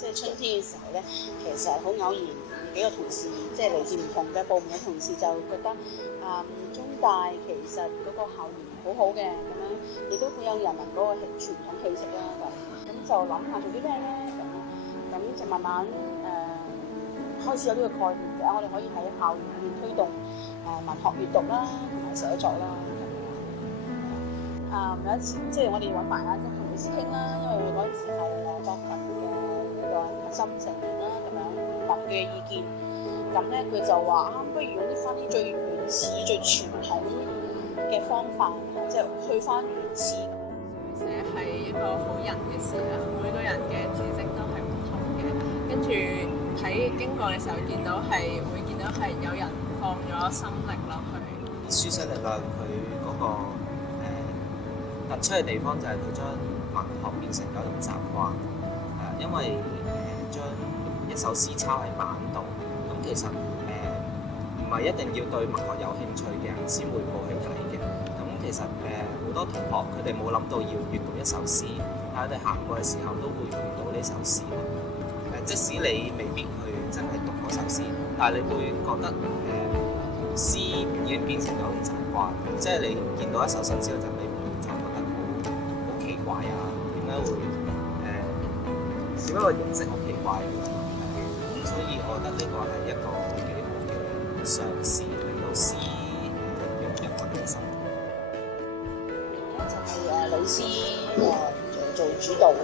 即係春天嘅時候咧，其實好偶然幾個同事，即係嚟自唔同嘅部門嘅同事就覺得中大其實嗰個校園好好嘅，咁樣亦都好有人民嗰個傳統氣息啦。咁就諗下做啲咩咧？咁就慢慢開始有呢個概念嘅，我哋可以喺校園裏面推動文學閱讀啦，同埋寫作啦。有一次即係我哋揾埋阿同老師傾啦，因為嗰陣時係國群嘅一個核心成員啦，咁樣問佢嘅意見。咁咧佢就話不如用啲翻啲最原始、最傳統嘅方法，即係去翻原始。寫係一個好人嘅事啦，每個人嘅字跡都係唔同嘅，跟住喺經過嘅時候會見到係有人放咗心力落去。書寫力量佢嗰個突出嘅地方就係佢將文學變成咗一種習慣，因為將一首詩抄喺板度，咁其實唔係一定要對文學有興趣嘅人先會過去睇嘅。咁其實好多同學佢哋冇諗到要閱讀一首詩，但係佢哋行過嘅時候都會遇到呢首詩。即使你未必去真係讀嗰首詩，但係你會覺得詩已經變成咗一種習慣，即係你見到一首新詩嗰陣，你唔再覺得好奇怪啊？點解會點解個形式好奇怪嘅？咁所以我覺得呢個係一個幾好嘅嘗試，令到詩融入我哋嘅生活。就係老師做主導嘅，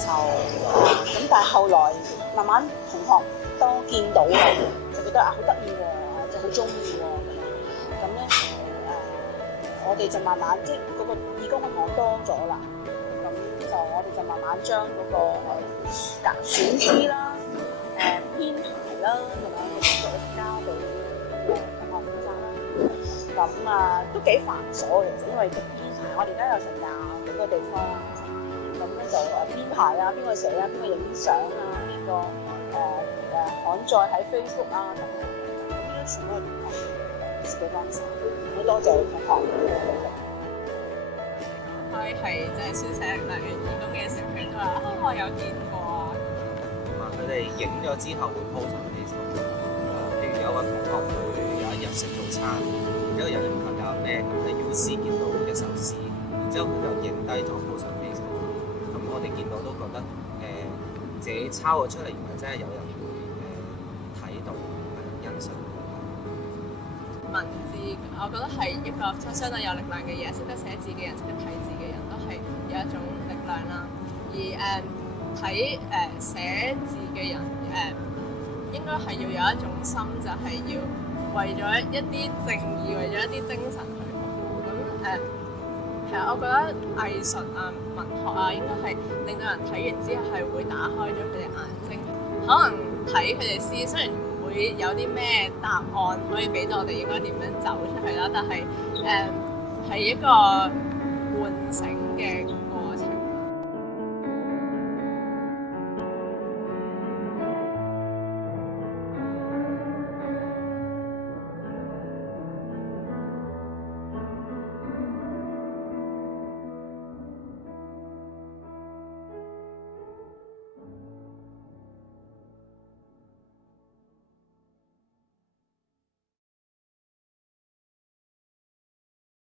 咁但係後來慢慢同學都見到啊，就覺得好得意喎，就好中意喎咁咧我哋就慢慢即係嗰個義工嘅同學多咗啦，咁就我哋就慢慢將嗰個選詩啦、編排啦咁樣嘅工作交俾同學先生啦，咁都幾繁瑣嘅，因為編排我哋而家有成20幾個地方。咁咧就編排啊，邊個寫啊，邊個影相啊，邊個刊載喺 Facebook 啊等等，咁呢啲全部係同學自己幫手，好多謝同學嘅努力。開係即係書寫力量義工嘅時候，佢都話我有見過啊。同埋佢哋影咗之後會 po 上 Facebook。譬如有個同學佢有一日食早餐，然之後有啲朋友咧咁喺 UC 見到一首詩，然之後佢就影低咗 po 上 Facebook。我哋見到都覺得自己抄咗出嚟，原來真係有人會睇到、欣賞到。文字我覺得係一個相當有力量嘅嘢，識得寫字嘅人、識得睇字嘅人都係有一種力量啦。而寫字嘅人應該係要有一種心，就係要為咗一啲正義、為咗一啲精神去服務。咁其實我覺得藝術啊、文學啊，應該係令到人睇完之後係會打開咗佢哋眼睛。可能睇佢哋詩，雖然唔會有啲咩答案可以俾到我哋應該點樣走出去啦，但係係一個喚醒嘅